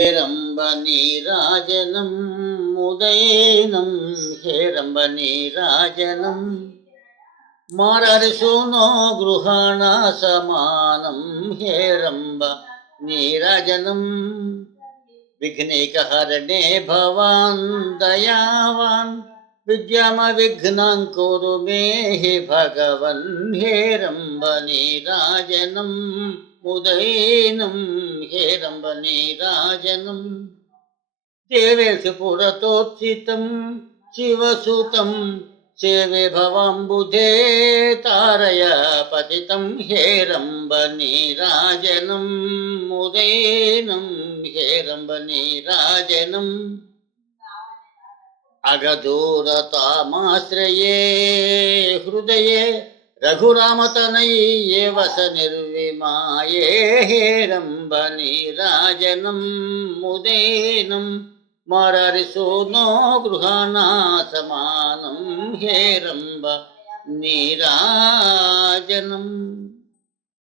हेरम्बनीराजनं मुदैनं हेरम्बनीराजनं माररिसूनो गृहाण समानं हेरम्ब नीराजनं विघ्नेकहरणे भवान् दयावान् विद्यामविघ्नं कुरु मे हि भगवन् हेरम्बनीराजनं मुदैनं हेरम्बनीराजनं देवेषु पुरतोत्थितं शिवसुतं सेवे भवाम्बुधे तारय पतितं हेरम्बनीराजनं मुदैनं हेरम्बनीराजनम् अगदूरतामाश्रये हृदये रघुरामतनय्ये वस निर्विमाये हेरम्बनीराजनं मुदैनं मररिसूनो गृहाणा समानं हेरम्ब नीराजनम्।